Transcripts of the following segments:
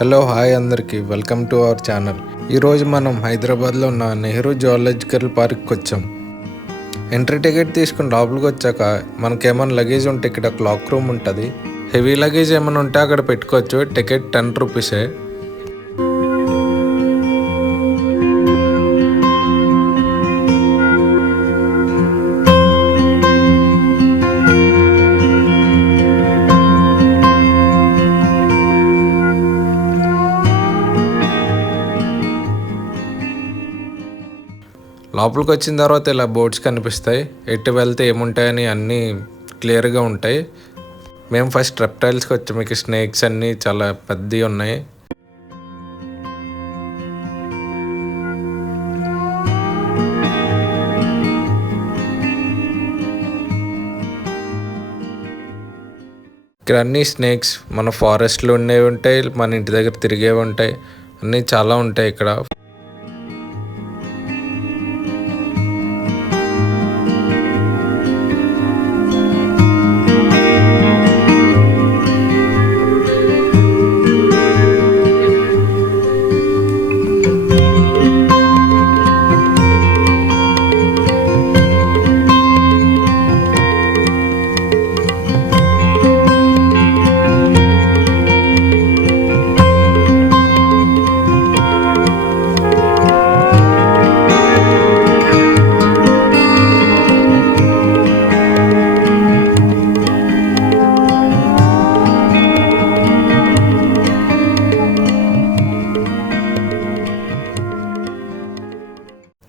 Hello hi అందరికీ welcome to our channel. ఈరోజు మనం హైదరాబాద్లో ఉన్న నెహ్రూ జువాలజికల్ పార్క్కి వచ్చాం. ఎంట్రీ టికెట్ తీసుకుని లోపలికి వచ్చాక మనకేమైనా లగేజ్ ఉంటే ఇక్కడ క్లాక్ రూమ్ ఉంటుంది. హెవీ లగేజ్ ఏమైనా ఉంటే అక్కడ పెట్టుకోవచ్చు. టికెట్ 10 రూపీసే. లోపలికి వచ్చిన తర్వాత ఇలా బోర్డ్స్ కనిపిస్తాయి. ఎటు వెళ్తే ఏముంటాయని అన్నీ క్లియర్గా ఉంటాయి. మేము ఫస్ట్ రెప్టైల్స్కి వచ్చాము. మీకు స్నేక్స్ అన్నీ చాలా పెద్దవి ఉన్నాయి. ఇక్కడ అన్నీ స్నేక్స్ మన ఫారెస్ట్లో ఉండేవి ఉంటాయి, మన ఇంటి దగ్గర తిరిగేవి ఉంటాయి, అన్నీ చాలా ఉంటాయి ఇక్కడ.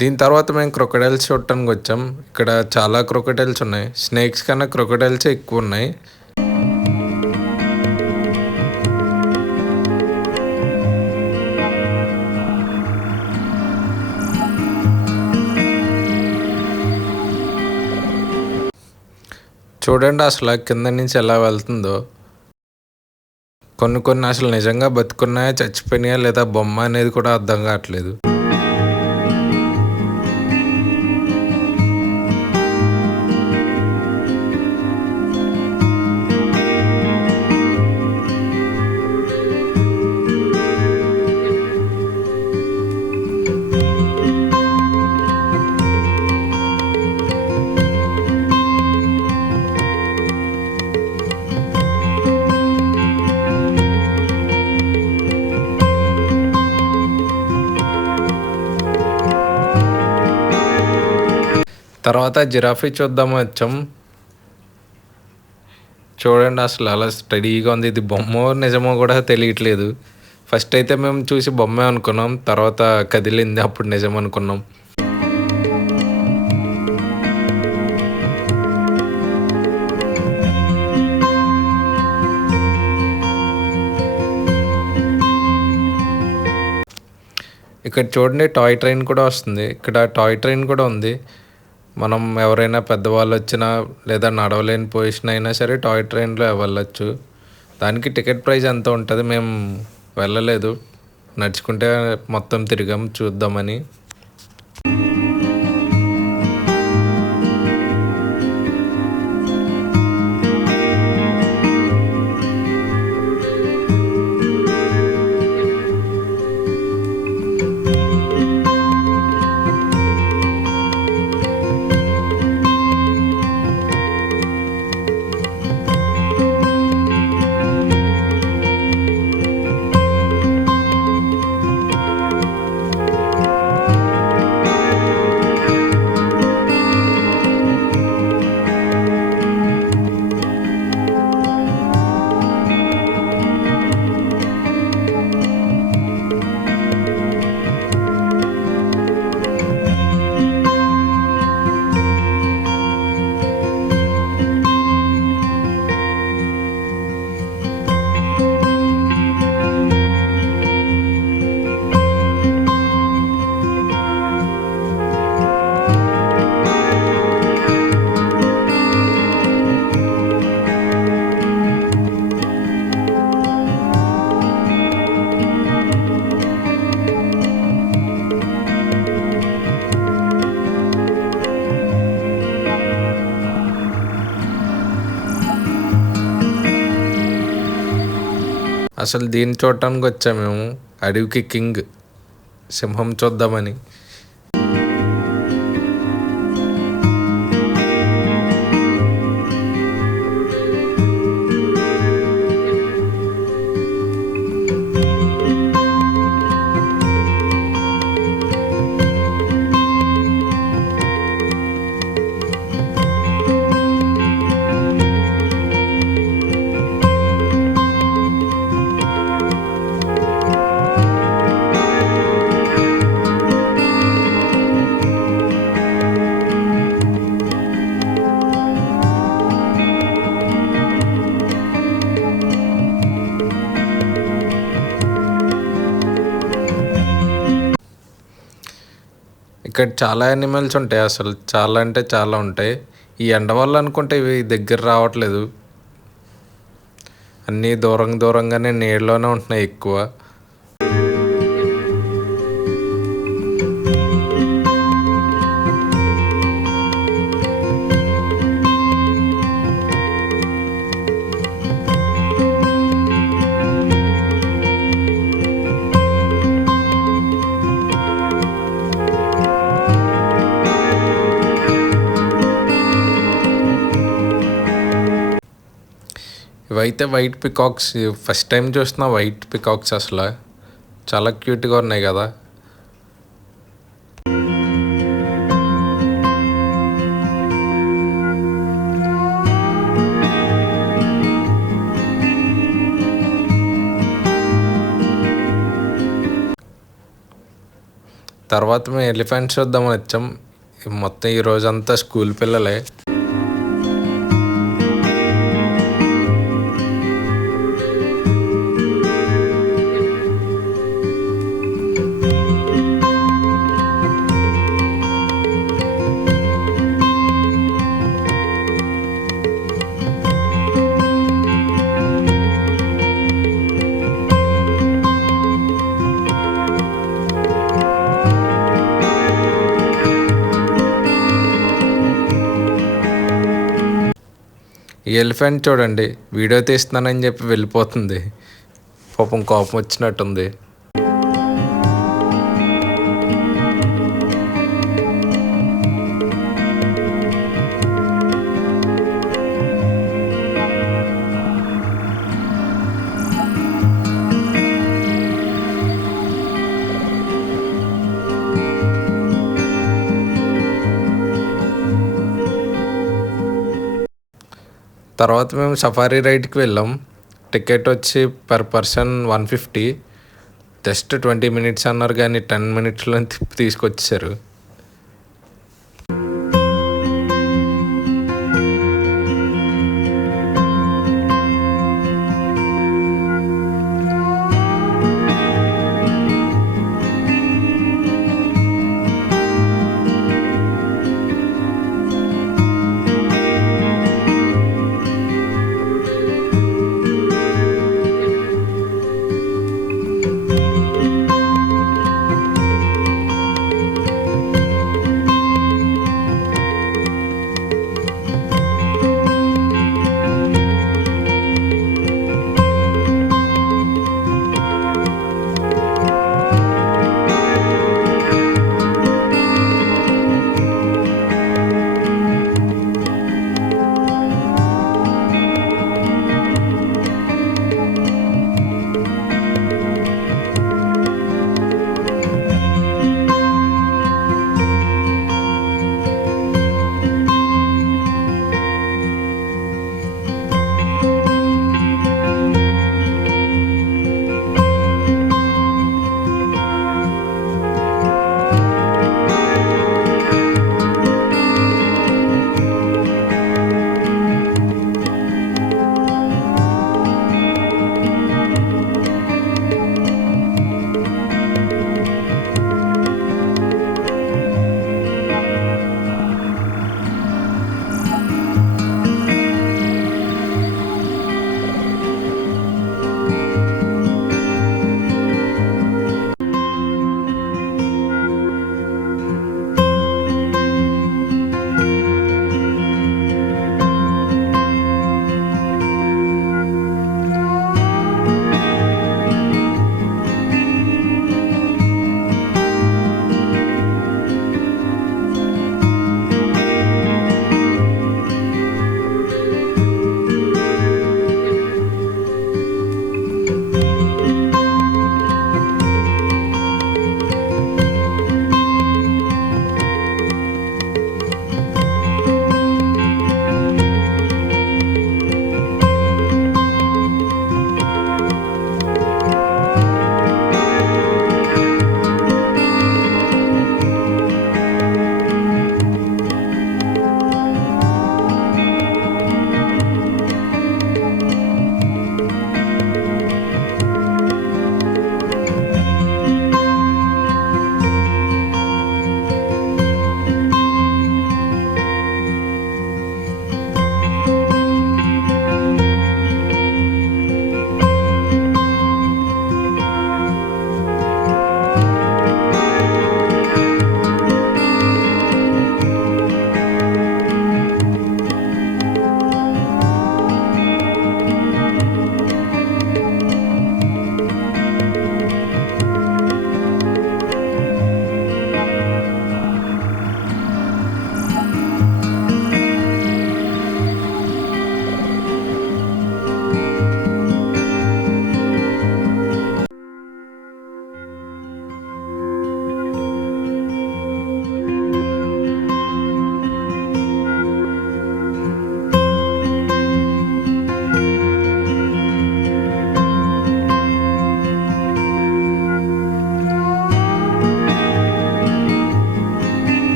దీని తర్వాత మేము క్రొకడైల్స్ చూడటానికి వచ్చాం. ఇక్కడ చాలా క్రొకడైల్స్ ఉన్నాయి. స్నేక్స్ కన్నా క్రొకడైల్సే ఎక్కువ ఉన్నాయి. చూడండి అసలు కింద నుంచి ఎలా వెళ్తుందో. కొన్ని అసలు నిజంగా బతుకున్నాయా, చచ్చిపోయినాయా లేదా బొమ్మ అనేది కూడా అర్థం కావట్లేదు. తర్వాత జిరాఫీ చూద్దాము వచ్చాం. చూడండి అసలు అలా స్టడీగా ఉంది. ఇది బొమ్మో నిజమో కూడా తెలియట్లేదు. ఫస్ట్ అయితే మేము చూసి బొమ్మే అనుకున్నాం, తర్వాత కదిలింది, అప్పుడు నిజం అనుకున్నాం. ఇక్కడ చూడండి టాయ్ ట్రైన్ కూడా వస్తుంది. ఇక్కడ టాయ్ ట్రైన్ కూడా ఉంది. మనం ఎవరైనా పెద్దవాళ్ళు వచ్చినా లేదా నడవలేని పొజిషన్ అయినా సరే టాయ్ ట్రైన్లో వెళ్ళచ్చు. దానికి టికెట్ ప్రైస్ ఎంత ఉంటుంది. మేము వెళ్ళలేదు, నడుచుకుంటే మొత్తం తిరిగాం చూద్దామని. అసలు దీన్ని చూడటానికి వచ్చాం మేము, అడవికి కింగ్ సింహం చూద్దామని. ఇక్కడ చాలా యానిమల్స్ ఉంటాయి, అసలు చాలా అంటే చాలా ఉంటాయి. ఈ ఎండ వల్ల అనుకుంటే ఇవి దగ్గర రావట్లేదు, అన్నీ దూరం దూరంగానే నీళ్ళలోనే ఉంటున్నాయి ఎక్కువ. ఇవైతే వైట్ పికాక్స్, ఫస్ట్ టైం చూస్తున్నా వైట్ పికాక్స్. అసలు చాలా క్యూట్గా ఉన్నాయి కదా. తర్వాత మేము ఎలిఫెంట్స్ చూద్దామని వచ్చాం. మొత్తం ఈ రోజంతా స్కూల్ పిల్లలే. ఈ ఎలిఫెంట్ చూడండి, వీడియో తీస్తున్నానని చెప్పి వెళ్ళిపోతుంది. పాపం కోపం వచ్చినట్టుంది. తర్వాత మేము సఫారీ రైడ్కి వెళ్ళాం. టికెట్ వచ్చి పర్ పర్సన్ 150. జస్ట్ 20 మినిట్స్ అన్నారు కానీ 10 మినిట్స్లో తీసుకొచ్చారు.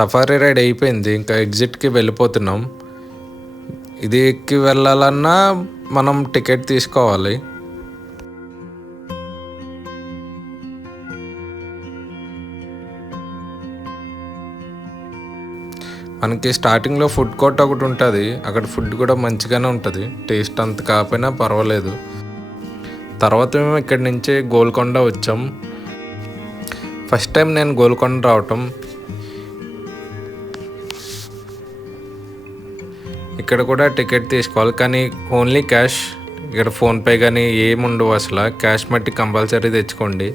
సఫారీ రైడ్ అయిపోయింది, ఇంకా ఎగ్జిట్కి వెళ్ళిపోతున్నాం. ఇది ఎక్కి వెళ్ళాలన్నా మనం టికెట్ తీసుకోవాలి. మనకి స్టార్టింగ్లో ఫుడ్ కోర్ట్ ఒకటి ఉంటుంది, అక్కడ ఫుడ్ కూడా మంచిగానే ఉంటుంది, టేస్ట్ అంత కాకపోయినా పర్వాలేదు. తర్వాత మేము ఇక్కడి నుంచి గోల్కొండ వచ్చాం. ఫస్ట్ టైం నేను గోల్కొండ రావటం. ఇక్కడ కూడా టికెట్ తీసుకోవాలి, కానీ ఓన్లీ క్యాష్. ఇక్కడ ఫోన్పే కానీ ఏమి ఉండవు, అసలు క్యాష్ మట్టి కంపల్సరీ తెచ్చుకోండి.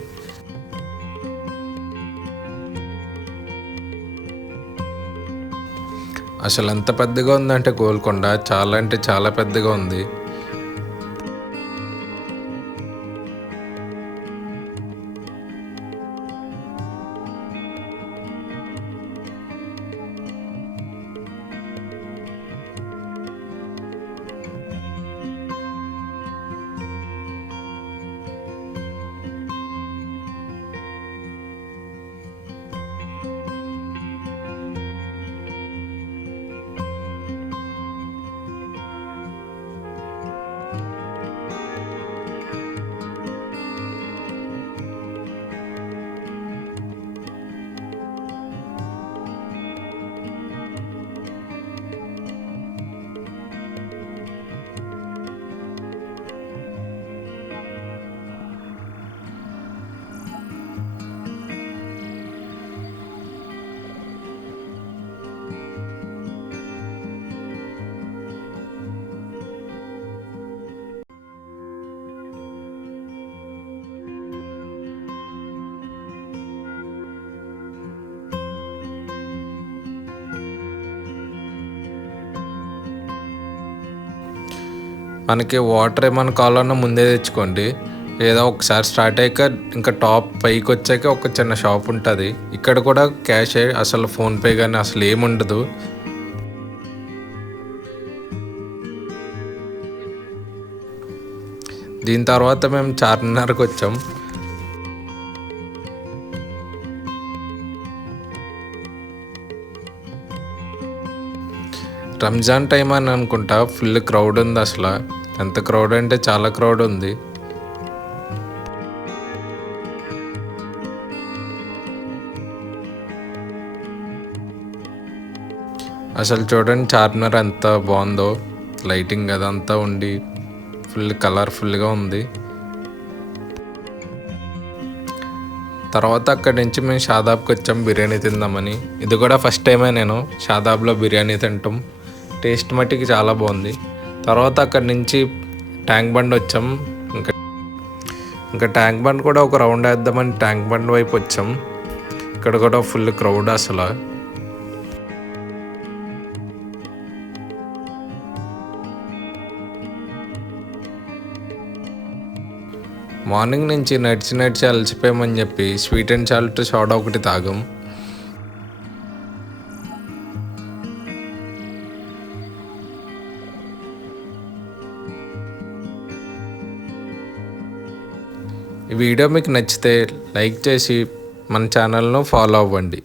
అసలు ఎంత పెద్దగా ఉందంటే గోల్కొండ చాలా అంటే చాలా పెద్దగా ఉంది. మనకి వాటర్ ఏమైనా కావాలన్నా ముందే తెచ్చుకోండి, లేదా ఒకసారి స్టార్ట్ అయ్యాక ఇంకా టాప్ పైకి వచ్చాక ఒక చిన్న షాప్ ఉంటుంది. ఇక్కడ కూడా క్యాషే, అసలు ఫోన్పే కానీ అసలు ఏముండదు. దీని తర్వాత మేము చార్మినార్కి వచ్చాం. రంజాన్ టైం అని అనుకుంటా, ఫుల్ క్రౌడ్ ఉంది. అసలు ఎంత క్రౌడ్ అంటే చాలా క్రౌడ్ ఉంది. అసలు చూడండి చార్మినార్ ఎంత బాగుందో, లైటింగ్ అదంతా ఉండి ఫుల్ కలర్ఫుల్గా ఉంది. తర్వాత అక్కడి నుంచి మేము షాదాబ్కి వచ్చాం బిర్యానీ తిందామని. ఇది కూడా ఫస్ట్ టైమే నేను షాదాబ్లో బిర్యానీ తింటాం. టేస్ట్ మట్టికి చాలా బాగుంది. తర్వాత అక్కడి నుంచి ట్యాంక్ బండ్ వచ్చాం. ఇంకా ట్యాంక్ బండ్ కూడా ఒక రౌండ్ వేద్దామని ట్యాంక్ బండ్ వైపు వచ్చాం. ఇక్కడ కూడా ఫుల్ క్రౌడ్ అసలు. మార్నింగ్ నుంచి నడిచి అలసిపోయామని చెప్పి స్వీట్ అండ్ సాల్ట్ సోడా ఒకటి తాగాం. ఈ వీడియో మీకు నచ్చితే లైక్ చేసి మన ఛానల్ను ఫాలో అవ్వండి.